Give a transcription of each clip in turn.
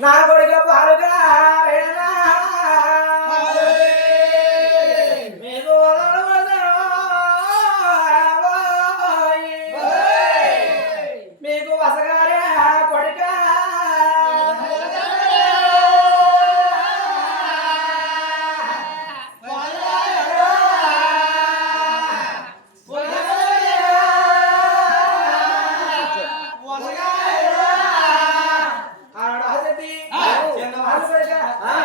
ना पड़ेगा पहाड़ का।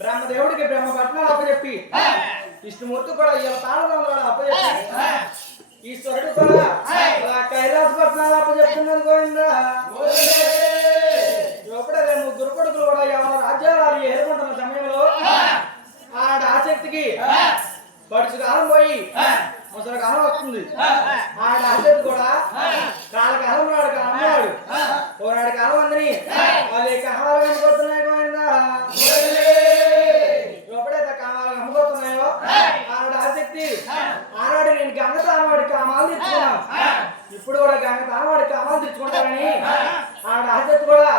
బ్రహ్మదేవుడికి బ్రహ్మ పట్నాలు అప్పచెప్పి విష్ణుమూర్తి కూడా ఇలా తాళదండలు పడుచు కాలం పోయి ముసలి కాలం వస్తుంది. ఆడ ఆసక్తి కూడా నాడు కాలం పోరాడు కాలం అందని. వాళ్ళు కాలాలు గోవిందా ఎప్పుడైతే కాలాలు అమ్ముకోతున్నాయో ఆవిడ ఆసక్తి. ఆనాడు నేను గంగ తానవాడి కామాలు తెచ్చుకున్నాను. ఇప్పుడు కూడా గంగ తానవాడి కామాలు తెచ్చుకుంటానని ఆవిడ ఆసక్తి కూడా